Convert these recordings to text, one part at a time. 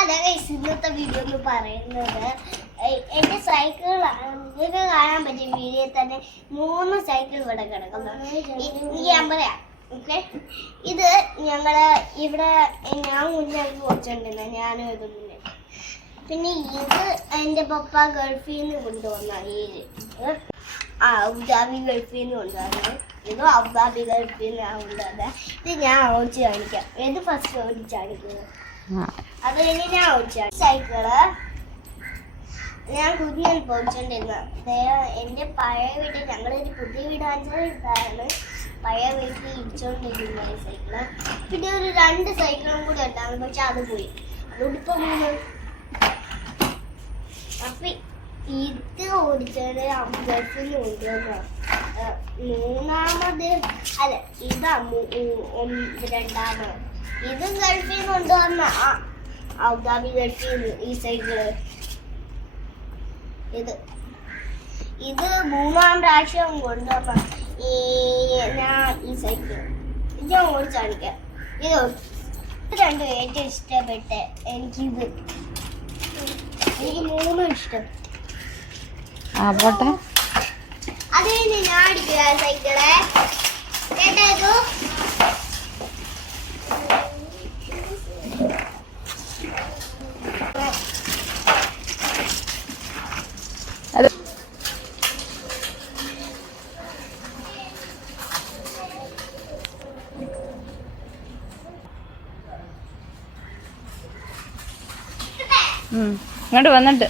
അതെ guys, ഇന്നത്തെ video എന്ന് പറയുന്നത്. എന്റെ സൈക്കിൾ നിങ്ങൾക്ക് കാണാൻ പറ്റിയ വീഡിയോ തന്നെ മൂന്ന് സൈക്കിൾ ഇവിടെ കിടക്കുന്നു. ഇത് ഞാൻ പറയാം ഓക്കെ ഇത് ഞങ്ങൾ ഇവിടെ ഞാൻ മുന്നേക്ക് കുറച്ചുണ്ടിരുന്ന ഞാനും ഇത് മുന്നേ. പിന്നെ ഇത് എന്റെ പപ്പ ഗൾഫിൽ നിന്ന് കൊണ്ടുവന്ന ഈ ആ അബുദാബി ഗൾഫിൽ നിന്ന് കൊണ്ടുവന്നത്. ഇതും കൊണ്ടുവന്നത് ഇത് ഞാൻ ഓടിച്ച് കാണിക്കാം. ഏത് ഫസ്റ്റ് ഓടിച്ച് കാണിക്കുന്നത്. അത് കഴിഞ്ഞ് ഞാൻ ഓടിച്ചു സൈക്കിൾ ഞാൻ കുഞ്ഞിൽ പോയിച്ചോണ്ടിരുന്ന എന്റെ പഴയ വീട് ഞങ്ങളൊരു പുതിയ വീട് വാങ്ങിച്ചത് പഴയ വീട്ടിൽ ഇടിച്ചോണ്ടിരുന്ന ഈ സൈക്കിൾ പിന്നെ ഒരു രണ്ട് സൈക്കിളും കൂടി ഉണ്ടായിരുന്നു. പക്ഷെ അത് പോയി. അതുകൊണ്ട് ഇപ്പൊ മൂന്ന്. അപ്പൊ ഇത് ഓടിച്ചത് അമ്പലത്തിൽ കൊണ്ടുവന്ന മൂന്നാമത് അല്ല ഇതാ രണ്ടാമത് ഇത് ഗൾഫിൽ നിന്ന് കൊണ്ടുവന്ന അബുദാബി ഗൾഫിൽ നിന്ന് ഈ സൈക്കിൾ ഇത്. ഇത് മൂന്നാം പ്രാവശ്യം കൊണ്ടുവന്ന ഈ ഞാൻ ഈ സൈക്കിൾ ഇത് ഞാൻ ഓടിച്ച് കാണിക്കാം. ഇത് ഇത് രണ്ടും ഏറ്റവും ഇഷ്ടപ്പെട്ട എനിക്കിത് എനിക്ക് മൂന്നും ഇഷ്ടം. ആ പോട്ടെ. അത് ഞാൻ അടിക്കുക സൈക്കിളെ അത്. ഇങ്ങോട്ട് വന്നിട്ട്.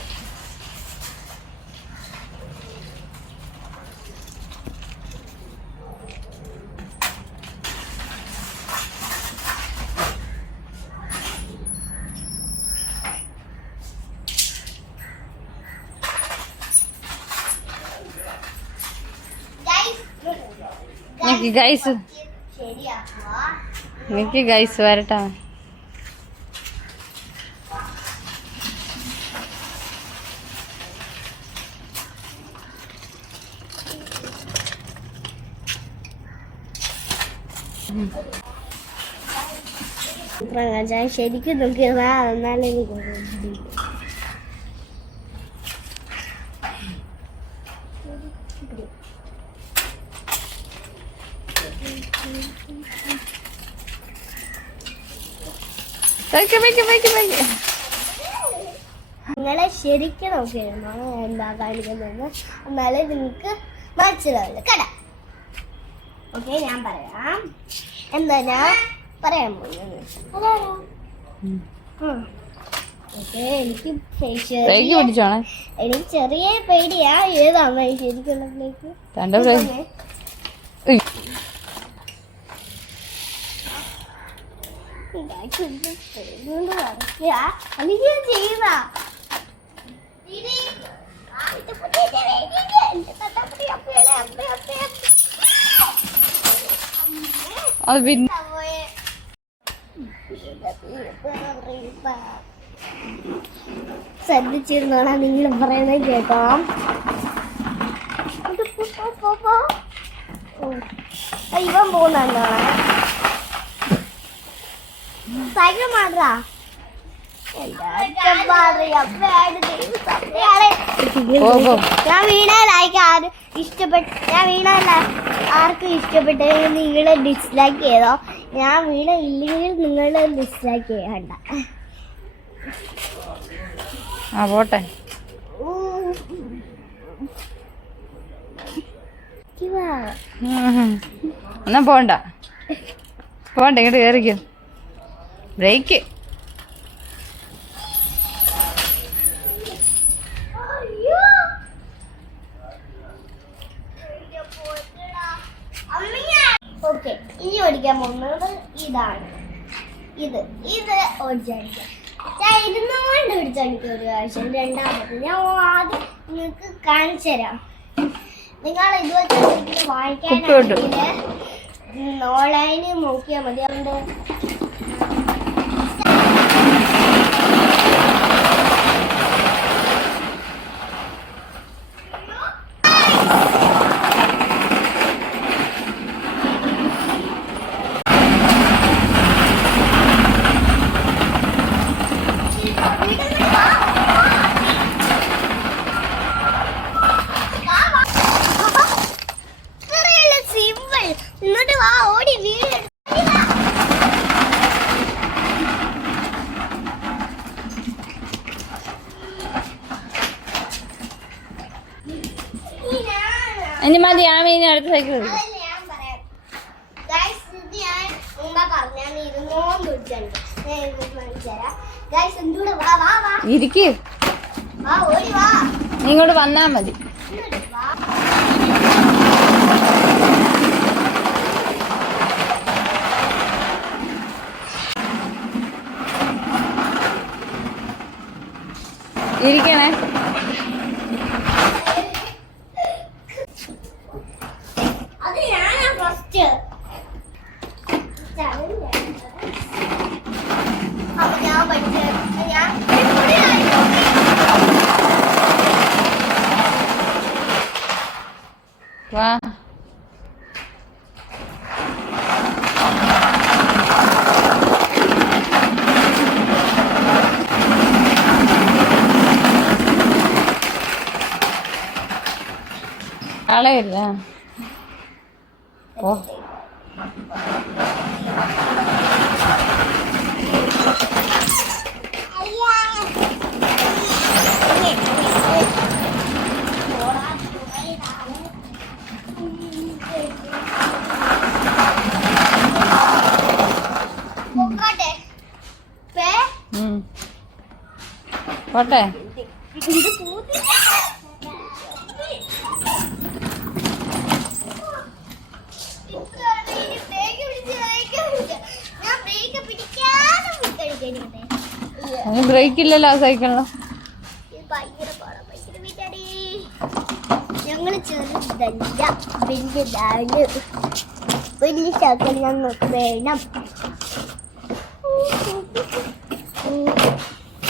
നിക്ക് ഗൈസ് നിക്ക് ഗൈസ് വരട്ടെ. ഞാൻ ശരിക്കും നോക്കിയതാ എന്നാലേ നിങ്ങളെ ശരിക്കും നോക്കിയിരുന്നു എന്താ കാണിക്കുന്നത് എന്നാലേ നിങ്ങൾക്ക് മനസ്സിലാവില്ല കട ഓക്കെ ഞാൻ പറയാം. എന്താ ഞാൻ പറയാൻ പോകുന്നത്. ഓക്കെ എനിക്ക് എനിക്ക് ചെറിയ പേടിയാ. ഏതാണ് ശരിക്കുള്ളതിലേക്ക് രണ്ട് ബ്രേക്ക് ഉയ്. അല്ലെങ്കിൽ ഞാൻ ചെയ്യുന്നതാ ദീദി, ആ, ഇത് പുതിയ ദീദി, എന്റെ തത്തപ്പടി അപ്പയുടെ അപ്പ അപ്പ അത് പിന്നെ ശ്രദ്ധിച്ചിരുന്നോളാം നിങ്ങൾ പറയുന്നത് കേൾക്കാം ഇവൻ പോകുന്നുണ്ടോ മാറാ പോകും. ഞാൻ വീണ ലൈക്ക് ആരും ഇഷ്ടപ്പെട്ട ഞാൻ വീണ ആർക്കും ഇഷ്ടപ്പെട്ടെങ്കിൽ നിങ്ങൾ ഡിസ്ലൈക്ക് ചെയ്തോ? ഞാൻ വീണ ഇല്ലെങ്കിൽ നിങ്ങൾ ഡിസ്ലൈക്ക് ചെയ്യണ്ട. ആ പോട്ടെ. എന്നാ പോണ്ട. പോണ്ട ഇങ്ങോട്ട് കയറിക്കോ ബ്രേക്ക്. ഓക്കെ ഇനി ഓടിക്കാൻ പോകുന്നത് ഇതാണ്. ഇത് ഇത് ഓടിച്ചടിക്കാം ഞാൻ ഇരുന്നുകൊണ്ട് പിടിച്ചടിക്കും ഒരു പ്രാവശ്യം രണ്ടാമത്. ഞാൻ ആദ്യം നിങ്ങൾക്ക് കാണിച്ചു തരാം. നിങ്ങൾ ഇതുവരെ കുപ്പി വാങ്ങിക്കാനാണെങ്കിൽ ഓൺലൈനിൽ നോക്കിയാൽ മതി. അതുകൊണ്ട് ഇനി മതി ആ മീനെ അടുത്ത സൈക്കിൾ അതല്ല ഞാൻ പറയാം ഗൈസ് ഇത് ഞാൻ മുമ്പേ പറഞ്ഞാൽ ഇരുന്നോണ്ട് വിളിച്ചിട്ടുണ്ട് ഞാൻ ഇരുന്നിട്ട് കാണിച്ചു തരാം. മതി ആ വാ വാ വാ. ഇരിക്ക്. ഇങ്ങോട്ട് വന്നാ മതി. ഇരിക്കണേ. കളയില്ല ഓ പൊക്കോട്ടെ പേ ഉം. പോട്ടെ അതിന് ബ്രേക്ക് ഇല്ലല്ലോ ആ സൈക്കിളിന് ഞങ്ങൾ ചെറുതല്ല വലുതാണ് വലിയ ചക്കൽ ഞങ്ങൾക്ക് വേണം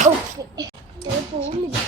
ഓക്കെ പോകുന്നില്ല